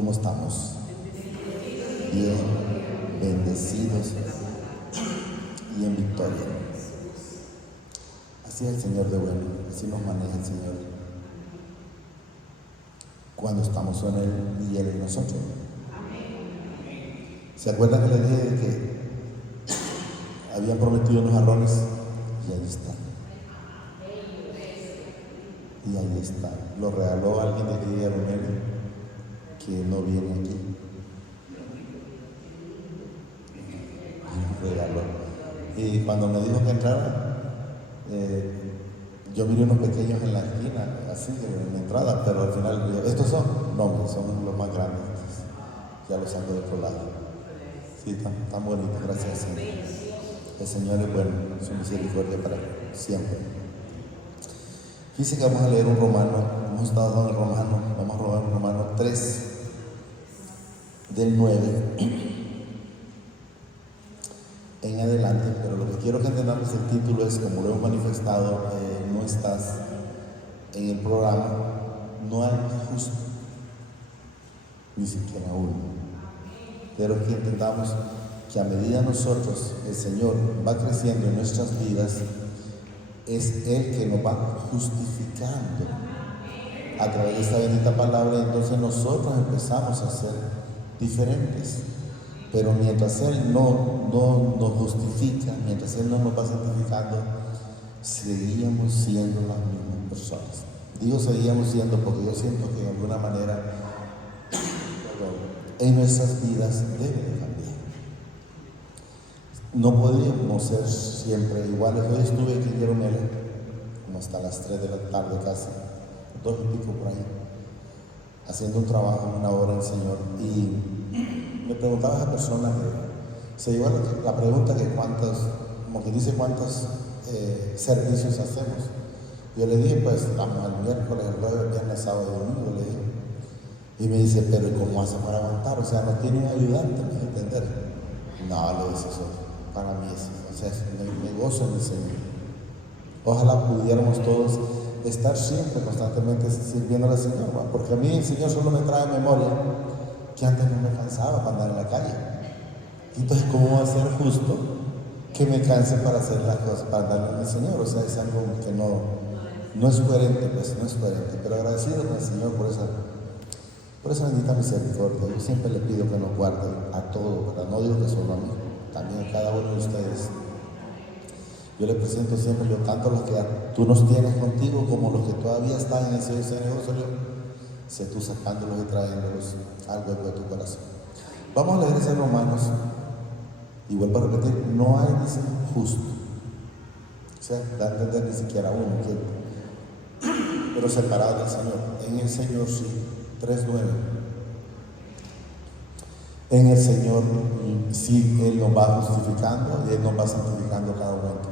¿Cómo estamos? Bien, bendecidos y en victoria. Así es el Señor de bueno, así nos maneja el Señor. Cuando estamos en Él y Él en nosotros. ¿Se acuerdan que les dije que habían prometido unos jarrones? Y ahí está. Y ahí está. Lo regaló alguien de aquí de Armenia que no viene aquí. Lo regaló. Y cuando me dijo que entrara, yo miré unos pequeños en la esquina, así en la entrada, pero al final, ¿estos son? No, son los más grandes. Ya los saco de otro lado. Sí, tan bonitos, gracias Señor. El Señor es bueno, su misericordia para siempre. Dice que vamos a leer un Romano, hemos estado en el Romano, vamos a leer un Romano 3, del 9 en adelante, pero lo que quiero que entendamos el título es, como lo hemos manifestado, no estás en el programa, no hay justo, ni siquiera uno. Pero que entendamos que a medida nosotros, el Señor va creciendo en nuestras vidas, es Él que nos va justificando a través de esta bendita palabra. Entonces nosotros empezamos a ser diferentes. Pero mientras Él no nos justifica, mientras Él no nos va santificando, seguíamos siendo las mismas personas. Digo seguíamos siendo porque yo siento que de alguna manera en nuestras vidas debe de cambiar. No podíamos ser siempre iguales. Hoy estuve aquí en Yeromela, como hasta las 3 de la tarde casi, 2 y pico por ahí, haciendo un trabajo, una obra del Señor. Y me preguntaba a esa persona que se llevó la pregunta que cuántos, como que dice cuántos servicios hacemos. Yo le dije, pues estamos el miércoles, el jueves, viernes, sábado y domingo, le dije. Y me dice, pero ¿y cómo hace para aguantar? O sea, no tiene un ayudante, ¿me entender? No, le dice eso, para mí es, o sea, me gozo en el Señor. Ojalá pudiéramos todos estar siempre, constantemente sirviendo al Señor, ¿no? Porque a mí el Señor solo me trae memoria que antes no me cansaba para andar en la calle. Entonces, ¿cómo va a ser justo que me canse para hacer las cosas, para andar en el Señor? O sea, es algo que no es coherente, pues no es coherente. Pero agradecido con el Señor por esa bendita misericordia. Yo siempre le pido que nos guarde a todos, ¿verdad? No digo que solo a mí, también a cada uno de ustedes. Yo le presento siempre, yo tanto los que tú nos tienes contigo como los que todavía están en ese negocio, sé tú sacándolos y trayéndolos algo de tu corazón. Vamos a leer ese Romanos y vuelvo a repetir, no hay dice justo, o sea, da a entender ni siquiera uno, pero separado del Señor. En el Señor sí. 3:9. En el Señor sí, Él nos va justificando y Él nos va santificando cada momento.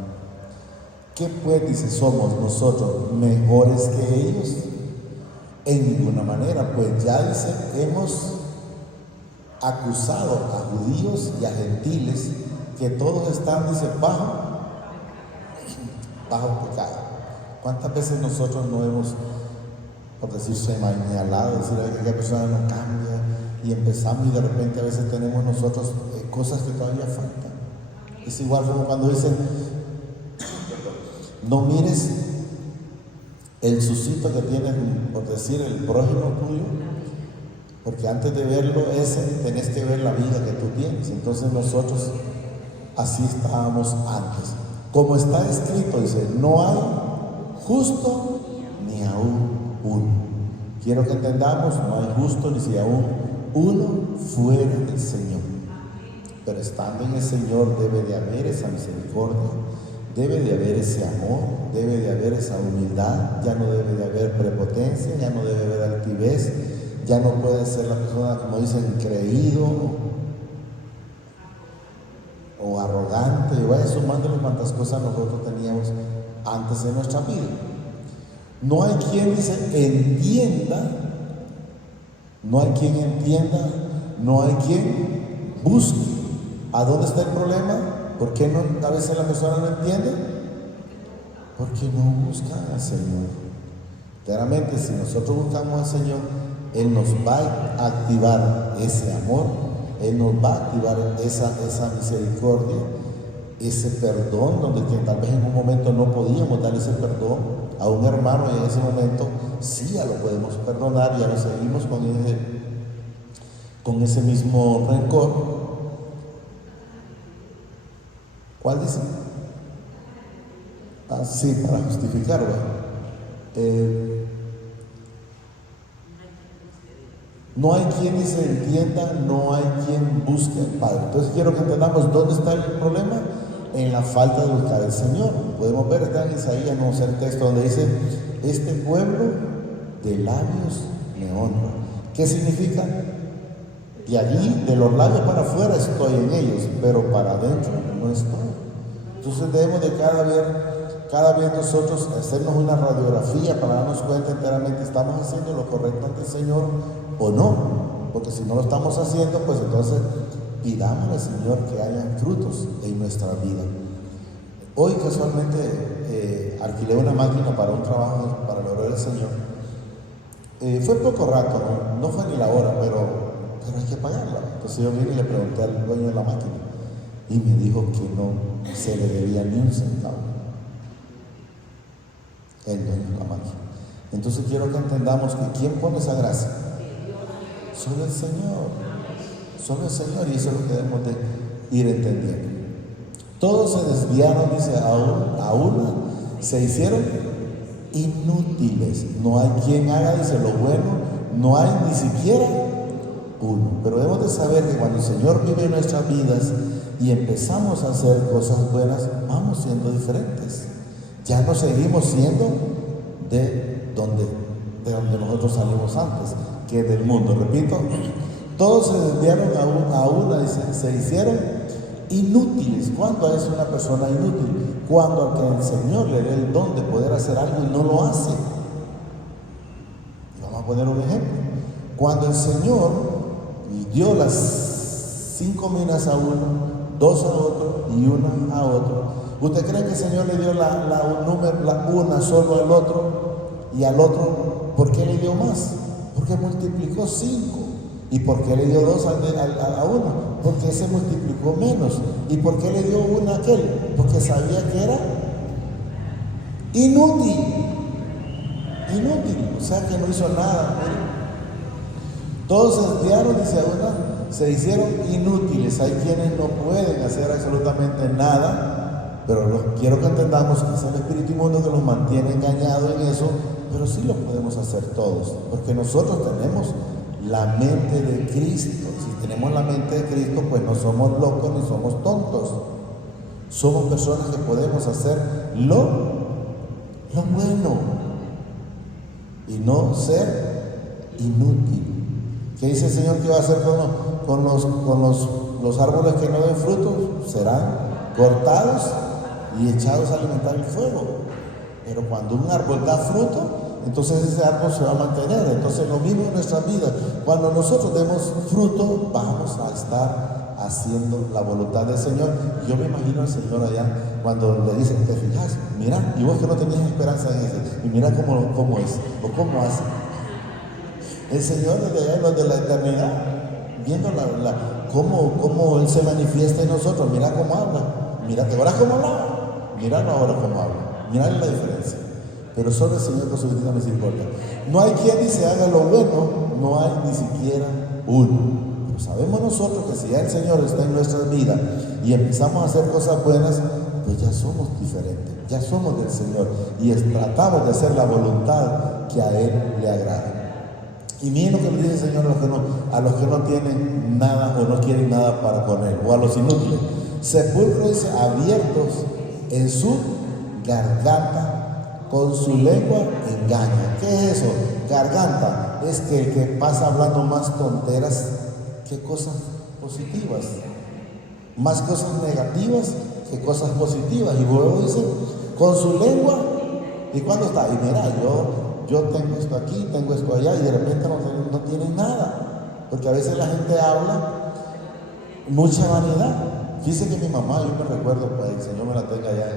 ¿Qué pues dice? ¿Somos nosotros mejores que ellos? En ninguna manera, pues ya dice, hemos acusado a judíos y a gentiles que todos están, dice, bajo pecado. ¿Cuántas veces nosotros no hemos, por decir, señalado, decir que aquella persona no cambia, y empezamos y de repente a veces tenemos nosotros cosas que todavía faltan? Es igual como cuando dicen, no mires el sucito que tiene, por decir, el prójimo tuyo, porque antes de verlo ese, tenés que ver la vida que tú tienes. Entonces nosotros así estábamos antes. Como está escrito, dice, no hay justo ni aún uno. Quiero que entendamos, no hay justo ni si aún uno fuera del Señor. Pero estando en el Señor debe de haber esa misericordia, debe de haber ese amor, debe de haber esa humildad, ya no debe de haber prepotencia, ya no debe de haber altivez, ya no puede ser la persona, como dicen, creído o arrogante, y vaya sumándole cuantas cosas nosotros teníamos antes de nuestra vida. No hay quien dice entienda, no hay quien entienda, no hay quien busque. ¿A dónde está el problema? ¿Por qué no, a veces la persona no entiende? Porque no buscan al Señor. Claramente, si nosotros buscamos al Señor, Él nos va a activar ese amor, Él nos va a activar esa misericordia, ese perdón, donde que tal vez en un momento no podíamos dar ese perdón a un hermano y en ese momento sí ya lo podemos perdonar, ya no seguimos con ese mismo rencor. ¿Cuál dice? Ah, sí, para justificar, no hay quien ni se entienda, no hay quien busque al Padre. Entonces quiero que entendamos dónde está el problema, en la falta de buscar al Señor. Podemos ver, está en Isaías, no sé el texto donde dice, este pueblo de labios me honra. ¿Qué significa? Y allí, de los labios para afuera estoy en ellos, pero para adentro no estoy. Entonces debemos de cada vez nosotros hacernos una radiografía para darnos cuenta enteramente, ¿estamos haciendo lo correcto ante el Señor o no? Porque si no lo estamos haciendo, pues entonces pidámosle al Señor que hayan frutos en nuestra vida. Hoy casualmente alquilé una máquina para un trabajo para lograr el Señor. Fue poco rato, no fue ni la hora, pero hay que pagarla. Entonces yo vine y le pregunté al dueño de la máquina y me dijo que no se le debía ni un centavo. El dueño de la máquina. Entonces quiero que entendamos que ¿quién pone esa gracia? Solo el Señor. Solo el Señor, y eso es lo que debemos de ir entendiendo. Todos se desviaron, dice, a una se hicieron inútiles. No hay quien haga, dice, lo bueno, no hay ni siquiera uno. Pero debemos de saber que cuando el Señor vive en nuestras vidas y empezamos a hacer cosas buenas, vamos siendo diferentes. Ya no seguimos siendo de donde nosotros salimos antes, que del mundo. Repito, todos se desviaron a una, se hicieron inútiles. ¿Cuándo es una persona inútil? Cuando al que el Señor le dé el don de poder hacer algo y no lo hace. Y vamos a poner un ejemplo. Cuando el Señor dio las 5 minas a uno, 2 a otro y 1 a otro, ¿usted cree que el Señor le dio una solo al otro? Y al otro, ¿por qué le dio más? Porque multiplicó 5. ¿Y por qué le dio 2 a uno? Porque se multiplicó menos. ¿Y por qué le dio 1 a aquel? Porque sabía que era inútil. Inútil, o sea que no hizo nada. Todos se desviaron, dice a una, se hicieron inútiles. Hay quienes no pueden hacer absolutamente nada, pero quiero que entendamos que es el espíritu inmundo que los mantiene engañados en eso, pero sí lo podemos hacer todos, porque nosotros tenemos la mente de Cristo. Si tenemos la mente de Cristo, pues no somos locos ni somos tontos. Somos personas que podemos hacer lo bueno y no ser inútil. ¿Qué dice el Señor que va a hacer con los árboles que no den frutos? Serán cortados y echados a alimentar el fuego. Pero cuando un árbol da fruto, entonces ese árbol se va a mantener. Entonces lo mismo en nuestras vidas. Cuando nosotros demos fruto, vamos a estar haciendo la voluntad del Señor. Yo me imagino al Señor allá cuando le dice, te fijas, mira, y vos que no tenías esperanza en ese, y mira cómo es, o cómo hace. El Señor desde allá, de la eternidad, viendo cómo Él se manifiesta en nosotros. Mira cómo habla, mira, ¿te acuerdas cómo hablaba? Míralo ahora cómo habla, mira la diferencia. Pero solo el Señor con su bendita misericordia. No hay quien dice haga lo bueno, no hay ni siquiera uno. Pero sabemos nosotros que si ya el Señor está en nuestras vidas y empezamos a hacer cosas buenas, pues ya somos diferentes, ya somos del Señor y tratamos de hacer la voluntad que a Él le agrada. Y miren lo que le dice el Señor a los que no tienen nada o no quieren nada para con Él, o a los inútiles. Sepulcros abiertos en su garganta, con su lengua engaña. ¿Qué es eso? Garganta es que el que pasa hablando más tonteras que cosas positivas, más cosas negativas que cosas positivas. Y luego dice, con su lengua, ¿y cuándo está? Y mira, yo tengo esto aquí, tengo esto allá, y de repente no tienen nada, porque a veces la gente habla mucha vanidad. Dice que mi mamá, yo me recuerdo, pues el Señor me la tenga allá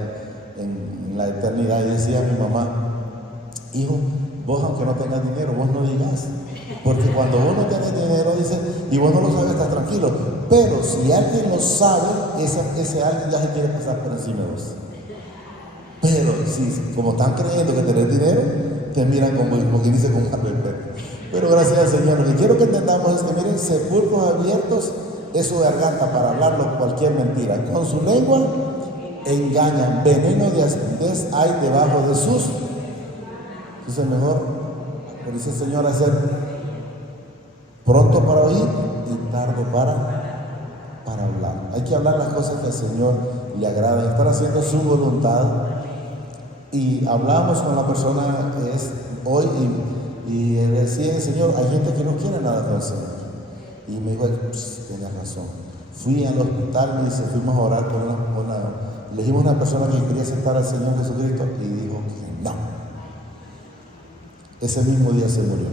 en la eternidad, y decía a mi mamá, hijo, vos aunque no tengas dinero, vos no digas. Porque cuando vos no tenés dinero, dice, y vos no lo sabes, estás tranquilo. Pero si alguien lo sabe, ese alguien ya se quiere pasar por encima de vos. Pero si, como están creyendo que tenés dinero, te miran como quien dice con mal perro. Pero gracias al Señor, lo que quiero que entendamos es que miren, sepulcros abiertos es su garganta para hablarlo cualquier mentira. Con su lengua engañan, veneno de acidez hay debajo de sus. Entonces mejor, por dice el Señor, hacer pronto para oír y tarde para hablar. Hay que hablar las cosas que al Señor le agradan, estar haciendo su voluntad. Y hablábamos con la persona hoy y decía el Señor, hay gente que no quiere nada con el Señor. Y me dijo, tienes razón. Fui al hospital, me dice, fuimos a orar con le dijimos a una persona que quería aceptar al Señor Jesucristo y dijo que no. Ese mismo día se murió.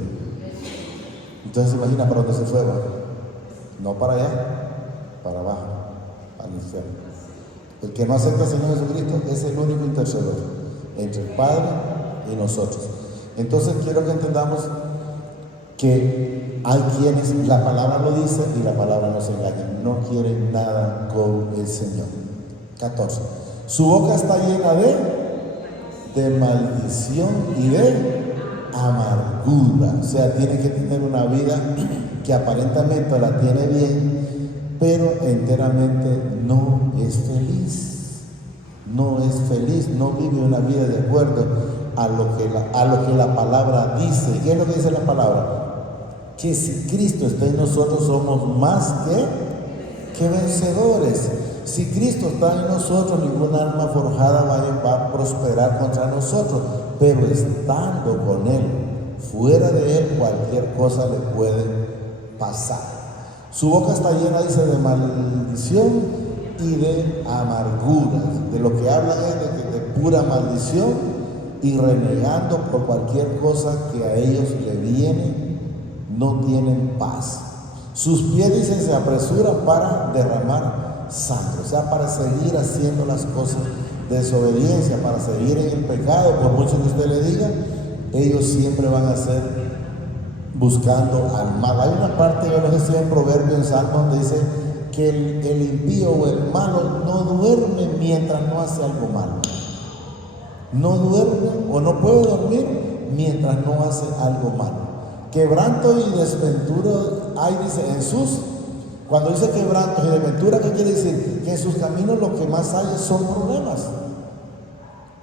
Entonces se imagina para dónde se fue, ¿va? No para allá, para abajo, al infierno. El que no acepta al Señor Jesucristo es el único intercedor entre el Padre y nosotros. Entonces quiero que entendamos que hay quienes, la palabra lo dice y la palabra nos engaña, no quieren nada con el Señor. 14. Su boca está llena de maldición y de amargura. O sea, tiene que tener una vida que aparentemente la tiene bien, pero enteramente no es feliz. No es feliz, no vive una vida de acuerdo a lo que la palabra dice. ¿Qué es lo que dice la palabra? Que si Cristo está en nosotros somos más que vencedores. Si Cristo está en nosotros, ninguna arma forjada va a prosperar contra nosotros, pero estando con Él, fuera de Él, cualquier cosa le puede pasar. Su boca está llena, dice, de maldición y de amargura. De lo que habla es de pura maldición y renegando por cualquier cosa que a ellos le viene, no tienen paz. Sus pies, dicen, se apresuran para derramar sangre, o sea, para seguir haciendo las cosas de desobediencia, para seguir en el pecado. Por mucho que usted le diga, ellos siempre van a ser buscando al mal. Hay una parte, yo no sé si en Proverbio, en Salmo, donde dice que el impío o el malo no duerme mientras no hace algo malo. No duerme o no puede dormir mientras no hace algo malo. Quebranto y desventura hay, dice, en sus. Cuando dice quebranto y desventura, ¿qué quiere decir? Que en sus caminos lo que más hay son problemas.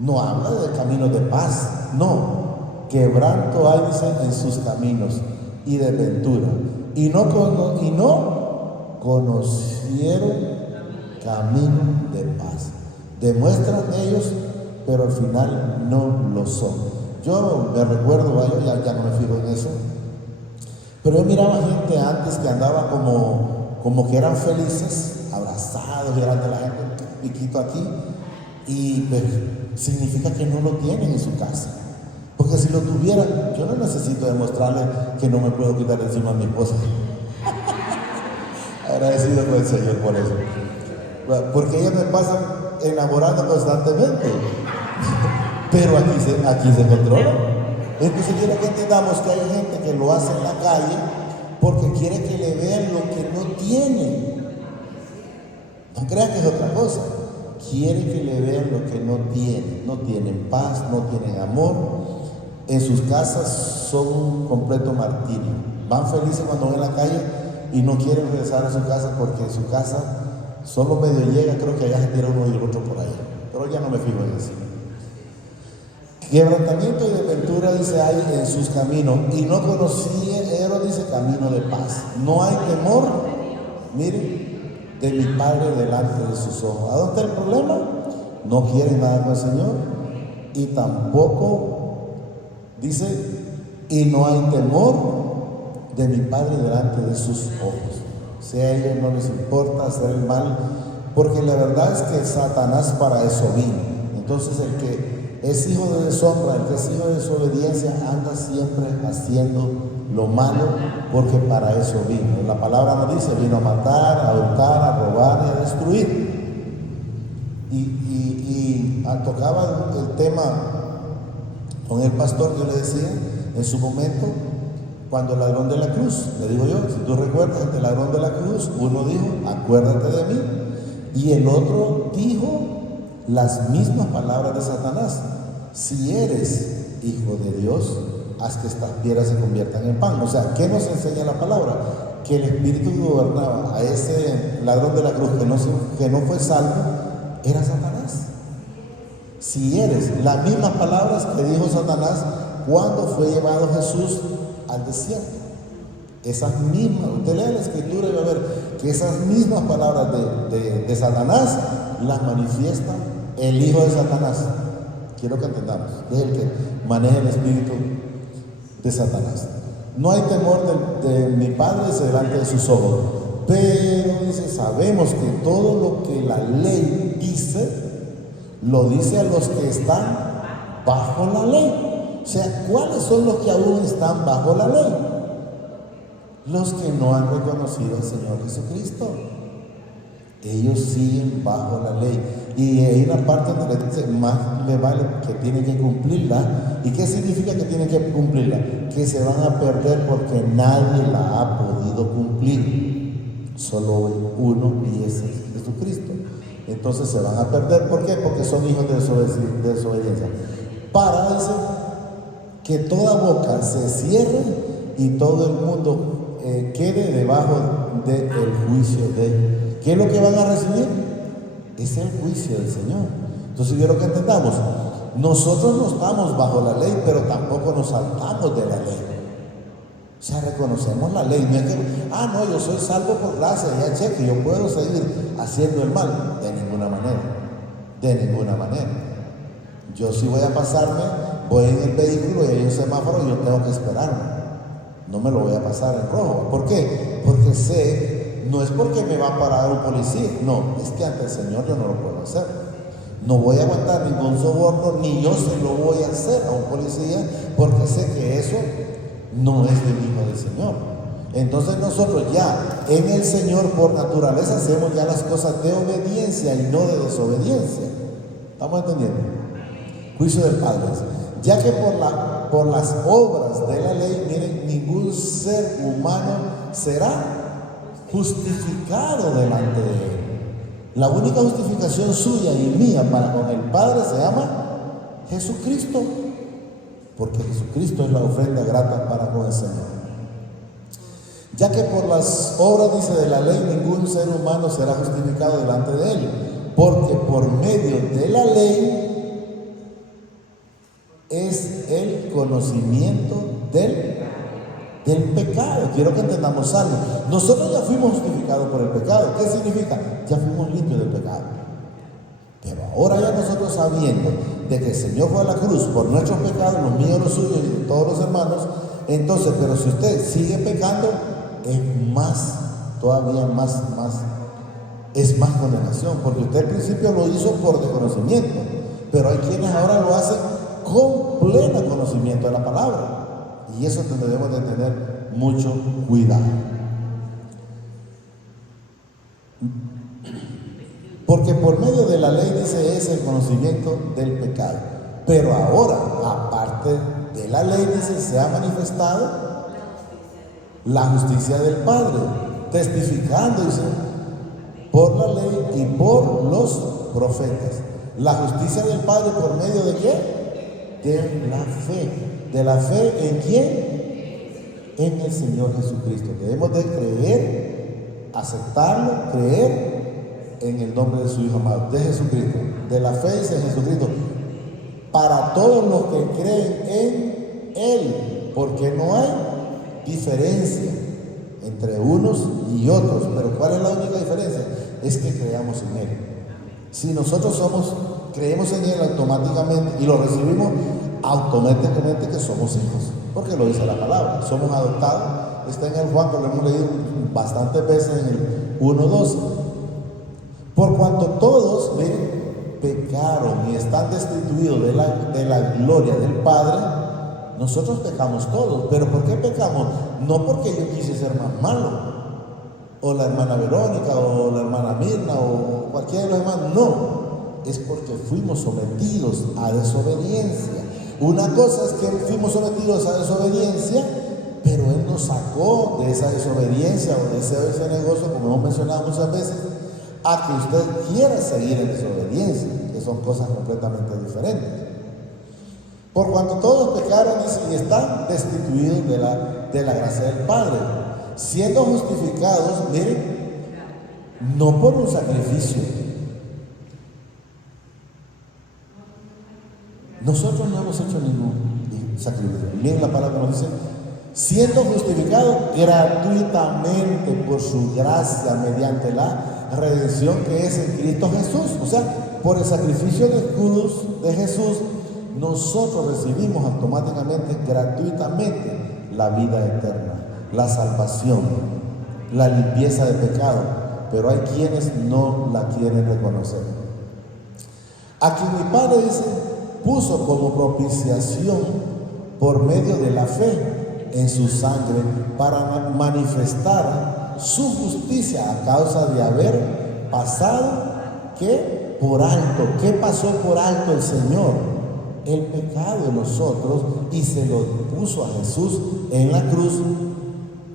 No habla de caminos de paz, no. Quebranto hay, dice, en sus caminos y desventura. Y no conocieron camino de paz. Demuestran ellos, pero al final no lo son. Yo me recuerdo, ya no me fijo en eso, pero yo miraba gente antes que andaba como que eran felices, abrazados, y eran de la gente, un piquito aquí, y pues, significa que no lo tienen en su casa. Porque si lo tuvieran, yo no necesito demostrarle que no me puedo quitar de encima a mi esposa. Agradecido con el Señor por eso. Porque ellos me pasan enamorando constantemente. Pero aquí se controla. Entonces quiero que entendamos que hay gente que lo hace en la calle porque quiere que le vean lo que no tienen. No crean que es otra cosa. Quiere que le vean lo que no tienen. No tienen paz, no tienen amor. En sus casas son un completo martirio. Van felices cuando ven en la calle y no quieren regresar a su casa porque en su casa solo medio llega, creo que allá se tira uno y el otro por allá. Pero ya no me fijo en eso. Quebrantamiento y desventura, dice, hay en sus caminos, y no conocieron, dice, camino de paz. No hay temor, miren, de mi Padre delante de sus ojos. ¿A dónde está el problema? No quieren nada con el Señor, y tampoco, dice, y no hay temor de mi Padre delante de sus ojos. O sea, a ellos no les importa hacer el mal, porque la verdad es que Satanás para eso vino. Entonces el que es hijo de deshonra, el que es hijo de desobediencia, anda siempre haciendo lo malo, porque para eso vino. La palabra nos dice, vino a matar, a hurtar, a robar y a destruir. Y tocaba el tema con el pastor, yo le decía en su momento, cuando el ladrón de la cruz, le digo yo, si tú recuerdas, el ladrón de la cruz, uno dijo, acuérdate de mí, y el otro dijo las mismas palabras de Satanás: si eres hijo de Dios, haz que estas piedras se conviertan en pan. O sea, ¿qué nos enseña la palabra? Que el espíritu que gobernaba a ese ladrón de la cruz que no fue salvo era Satanás. Si eres, las mismas palabras que dijo Satanás cuando fue llevado Jesús al desierto. Esas mismas, usted lee la escritura y va a ver que esas mismas palabras de Satanás las manifiesta el hijo de Satanás. Quiero que entendamos, es el que maneja el espíritu de Satanás. No hay temor de mi Padre delante de sus ojos, pero dice, sabemos que todo lo que la ley dice, lo dice a los que están bajo la ley. O sea, ¿cuáles son los que aún están bajo la ley? Los que no han reconocido al Señor Jesucristo. Ellos siguen bajo la ley. Y hay una parte donde le dice, más le vale que tienen que cumplirla. ¿Y qué significa que tienen que cumplirla? Que se van a perder porque nadie la ha podido cumplir. Solo uno, y ese es Jesucristo. Entonces se van a perder. ¿Por qué? Porque son hijos de desobediencia. Para, dice, que toda boca se cierre y todo el mundo quede debajo del juicio de Él. ¿Qué es lo que van a recibir? Es el juicio del Señor. Entonces quiero que entendamos, nosotros no estamos bajo la ley, pero tampoco nos saltamos de la ley. O sea, reconocemos la ley. No es que, no, yo soy salvo por gracia, ya cheque, yo puedo seguir haciendo el mal. De ninguna manera. De ninguna manera. Yo si voy a pasarme, voy en el vehículo y hay un semáforo y yo tengo que esperarme. No me lo voy a pasar en rojo. ¿Por qué? Porque sé, no es porque me va a parar un policía, no, es que ante el Señor yo no lo puedo hacer. No voy a aguantar ningún soborno, ni yo se lo voy a hacer a un policía, porque sé que eso no es del Hijo del Señor. Entonces nosotros ya en el Señor por naturaleza hacemos ya las cosas de obediencia y no de desobediencia. ¿Estamos entendiendo? Juicio del Padre. Ya que por las obras de la ley, miren, ningún ser humano será justificado delante de Él. La única justificación suya y mía para con el Padre se llama Jesucristo, porque Jesucristo es la ofrenda grata para con el Señor. Ya que por las obras, dice, de la ley, ningún ser humano será justificado delante de Él, porque por medio de la ley es el conocimiento del pecado. Quiero que entendamos algo. Nosotros ya fuimos justificados por el pecado. ¿Qué significa? Ya fuimos limpios del pecado. Pero ahora ya nosotros, sabiendo de que el Señor fue a la cruz por nuestros pecados, los míos, los suyos y de todos los hermanos, entonces, pero si usted sigue pecando, es más, todavía más, es más condenación, porque usted al principio lo hizo por desconocimiento, pero hay quienes ahora lo hacen con pleno conocimiento de la palabra, y eso debemos de tener mucho cuidado. Porque por medio de la ley, dice, es el conocimiento del pecado, pero ahora, aparte de la ley, dice, se ha manifestado la justicia del Padre, testificando, dice, por la ley y por los profetas. La justicia del Padre por medio de ¿qué? De la fe. ¿De la fe en quién? En el Señor Jesucristo. Debemos de creer, aceptarlo, creer en el nombre de su Hijo amado, de Jesucristo. De la fe en Jesucristo. Para todos los que creen en Él, porque no hay diferencia entre unos y otros. Pero ¿cuál es la única diferencia? Es que creamos en Él. Si nosotros creemos en Él automáticamente y lo recibimos, automáticamente que somos hijos, porque lo dice la palabra, somos adoptados. Está en el Juan, que lo hemos leído bastantes veces en el 1:12. Por cuanto todos, miren, pecaron y están destituidos de la gloria del Padre. Nosotros pecamos todos. ¿Pero por qué pecamos? No porque yo quise ser más malo, o la hermana Verónica, o la hermana Mirna, o cualquiera de los hermanos. No, es porque fuimos sometidos a desobediencia. Una cosa es que fuimos sometidos a desobediencia, pero Él nos sacó de esa desobediencia o de ese negocio, como hemos mencionado muchas veces, a que usted quiera seguir en desobediencia, que son cosas completamente diferentes. Por cuanto todos pecaron y están destituidos de la gracia del Padre, siendo justificados, miren, no por un sacrificio. Nosotros no hemos hecho ningún sacrificio. Miren la palabra nos dice, siendo justificados gratuitamente por su gracia mediante la redención que es en Cristo Jesús. O sea, por el sacrificio de cruz de Jesús, nosotros recibimos automáticamente, gratuitamente, la vida eterna, la salvación, la limpieza de pecado, pero hay quienes no la quieren reconocer. A quien mi Padre dice, puso como propiciación por medio de la fe en su sangre para manifestar su justicia a causa de haber pasado, ¿qué? Por alto. ¿Qué pasó por alto el Señor? El pecado de nosotros, y se lo puso a Jesús en la cruz,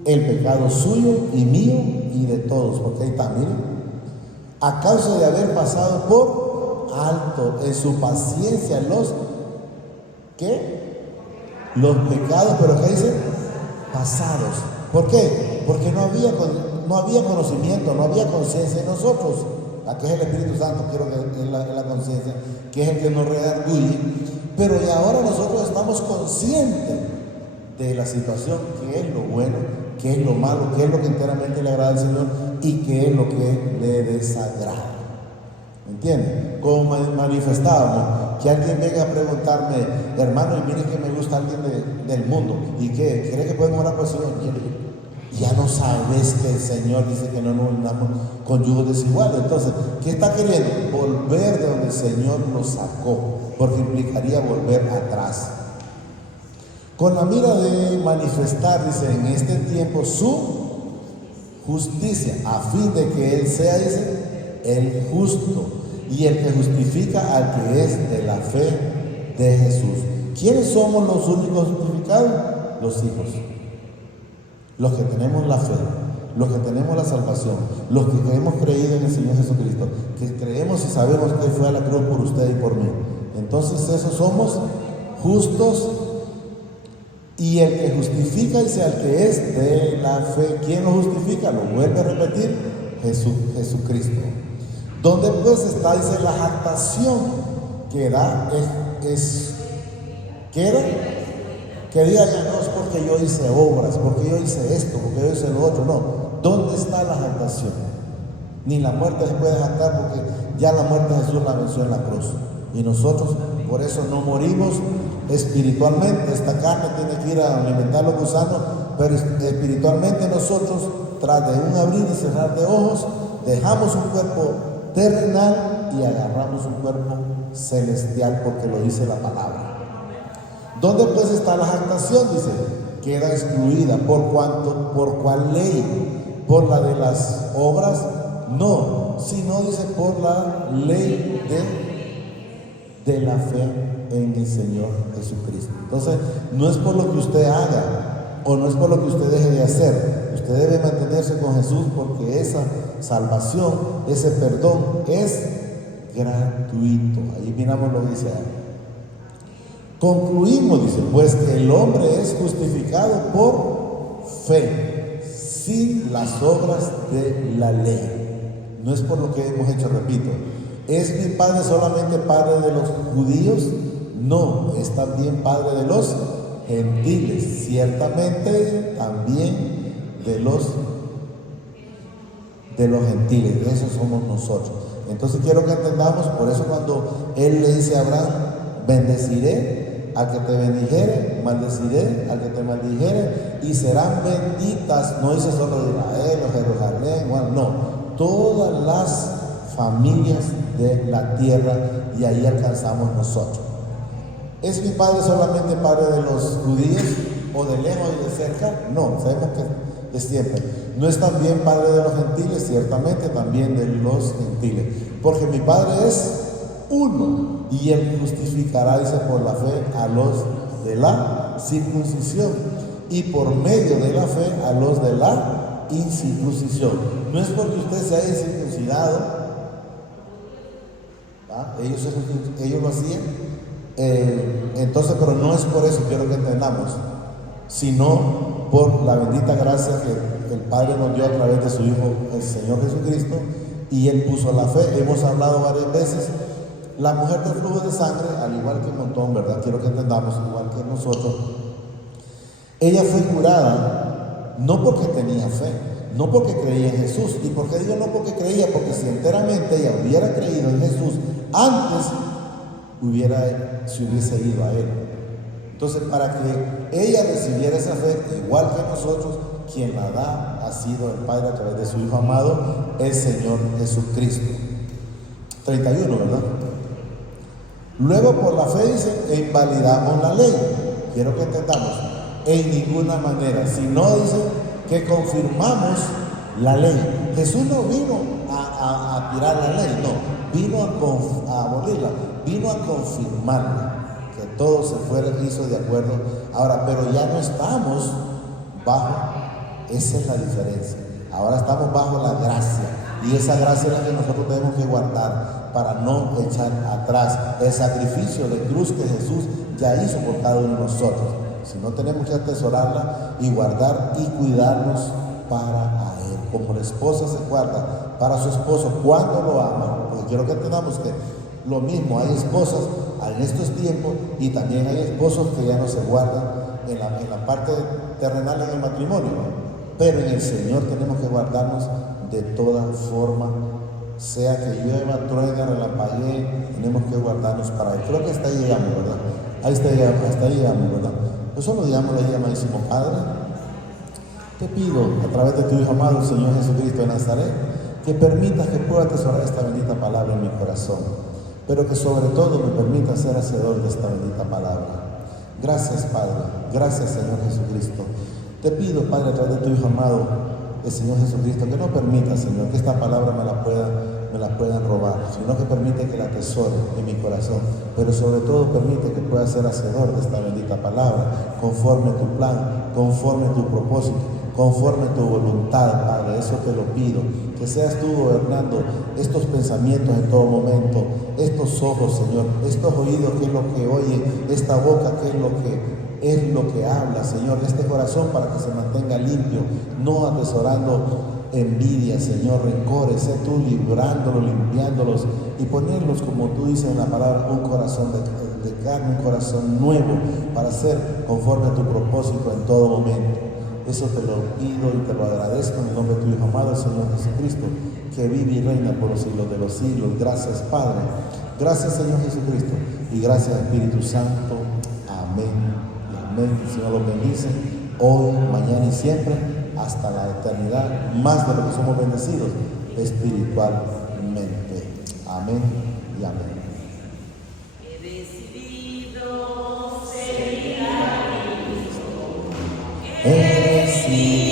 el pecado suyo y mío y de todos, porque ahí está, miren, a causa de haber pasado por alto en su paciencia los pecados, pero ¿qué dice? Pasados. ¿Por qué? Porque no había conocimiento, no había conciencia en nosotros. Aquí es el Espíritu Santo, quiero que es la conciencia, que es el que nos redarguye. Pero y ahora nosotros estamos conscientes de la situación, qué es lo bueno, qué es lo malo, qué es lo que enteramente le agrada al Señor y qué es lo que le desagrada. ¿Me entienden? Como manifestábamos, que alguien venga a preguntarme, hermano, y mire que me gusta alguien del mundo, ¿y qué? ¿Quiere que podamos orar por el Señor? Ya no sabes que el Señor dice que no nos unamos con yugos desiguales. Entonces, ¿qué está queriendo? Volver de donde el Señor nos sacó, porque implicaría volver atrás. Con la mira de manifestar, dice, en este tiempo su justicia, a fin de que Él sea, dice, el justo y el que justifica al que es de la fe de Jesús. ¿Quiénes somos los únicos justificados? Los hijos. Los que tenemos la fe, los que tenemos la salvación, los que hemos creído en el Señor Jesucristo, que creemos y sabemos que fue a la cruz por usted y por mí. Entonces esos somos justos, y el que justifica, dice, al que es de la fe. ¿Quién lo justifica? Lo vuelve a repetir, Jesucristo. ¿Dónde pues está, dice, la jactación que da? ¿Qué era? Que diga, ya no es porque yo hice obras, porque yo hice esto, porque yo hice lo otro. No. ¿Dónde está la jactación? Ni la muerte se puede jactar, porque ya la muerte Jesús la venció en la cruz. Y nosotros, por eso no morimos espiritualmente. Esta carne tiene que ir a alimentar los gusanos, pero espiritualmente nosotros, tras de un abrir y cerrar de ojos, dejamos un cuerpo terrenal y agarramos un cuerpo celestial, porque lo dice la palabra. ¿Dónde pues está la jactación? Dice, queda excluida. ¿Por cuánto? ¿Por cuál ley? ¿Por la de las obras? No, sino, dice, por la ley de la fe en el Señor Jesucristo. Entonces, no es por lo que usted haga, o no es por lo que usted deje de hacer. Usted debe mantenerse con Jesús, porque esa salvación, ese perdón es gratuito. Ahí miramos lo que dice ahí. Concluimos, dice, pues que el hombre es justificado por fe, sin las obras de la ley. No es por lo que hemos hecho, repito. ¿Es mi Padre solamente Padre de los judíos? No, es también Padre de los gentiles, ciertamente también de los gentiles. Esos somos nosotros. Entonces quiero que entendamos, por eso cuando Él le dice a Abraham, bendeciré al que te bendijere, maldeciré al que te maldijere, y serán benditas, no dice solo de Israel o Jerusalén, bueno, no, todas las familias de la tierra, y ahí alcanzamos nosotros. ¿Es mi Padre solamente Padre de los judíos, o de lejos y de cerca? No, sabemos que es siempre. ¿No es también Padre de los gentiles? Ciertamente también de los gentiles, porque mi Padre es uno. y Él justificará, dice, por la fe a los de la circuncisión y por medio de la fe a los de la incircuncisión. No es porque usted se haya circuncidado, ellos lo hacían, entonces, pero no es por eso, quiero que entendamos, sino por la bendita gracia que el Padre nos dio a través de su Hijo, el Señor Jesucristo, y Él puso la fe. Hemos hablado varias veces, la mujer del flujo de sangre, al igual que un montón, ¿verdad? Quiero que entendamos, igual que nosotros, ella fue curada no porque tenía fe, no porque creía en Jesús. ¿Y por qué digo no porque creía? Porque si enteramente ella hubiera creído en Jesús, antes se hubiese ido a Él. Entonces, para que ella recibiera esa fe, igual que nosotros, quien la da ha sido el Padre a través de su Hijo amado, el Señor Jesucristo. 31, ¿verdad? Luego, por la fe, dice, invalidamos la ley. Quiero que entendamos, en ninguna manera, sino, dice, que confirmamos la ley. Jesús no vino a tirar la ley, no, vino a abolirla, vino a confirmarla. Que todo se hizo de acuerdo. Ahora, pero ya no estamos bajo, esa es la diferencia. Ahora estamos bajo la gracia, y esa gracia es la que nosotros tenemos que guardar para no echar atrás el sacrificio de cruz que Jesús ya hizo por cada uno de nosotros. Si no, tenemos que atesorarla y guardar y cuidarnos para Él, como la esposa se guarda para su esposo cuando lo ama. Porque quiero que entendamos que lo mismo, hay esposas en estos tiempos y también hay esposos que ya no se guardan en la parte terrenal en el matrimonio, pero en el Señor tenemos que guardarnos de toda forma, sea que llueva, truene, relampaguee, tenemos que guardarnos para Él. Creo que hasta ahí llegamos, ¿verdad? Hasta ahí llegamos, ¿verdad? Pues solo digamos ahí, amadísimo Padre, te pido a través de tu Hijo amado, el Señor Jesucristo de Nazaret, que permitas que pueda atesorar esta bendita palabra en mi corazón, pero que sobre todo me permita ser hacedor de esta bendita palabra. Gracias, Padre. Gracias, Señor Jesucristo. Te pido, Padre, a través de tu Hijo amado, el Señor Jesucristo, que no permita, Señor, que esta palabra me la puedan robar, sino que permite que la atesore en mi corazón, pero sobre todo permite que pueda ser hacedor de esta bendita palabra, conforme tu plan, conforme tu propósito, conforme tu voluntad, Padre. Eso te lo pido, que seas tú gobernando estos pensamientos en todo momento, estos ojos, Señor, estos oídos, que es lo que oye, esta boca, que es lo que habla, Señor, este corazón, para que se mantenga limpio, no atesorando envidia, Señor, rencores, sé tú librándolos, limpiándolos y ponerlos, como tú dices en la palabra, un corazón de carne, un corazón nuevo, para ser conforme a tu propósito en todo momento. Eso te lo pido y te lo agradezco en el nombre de tu Hijo amado, el Señor Jesucristo, que vive y reina por los siglos de los siglos. Gracias, Padre. Gracias, Señor Jesucristo. Y gracias, Espíritu Santo. Amén. Amén. El Señor los bendice hoy, mañana y siempre, hasta la eternidad, más de lo que somos bendecidos espiritualmente. Amén y amén. He decidido seguir a Cristo. He decidido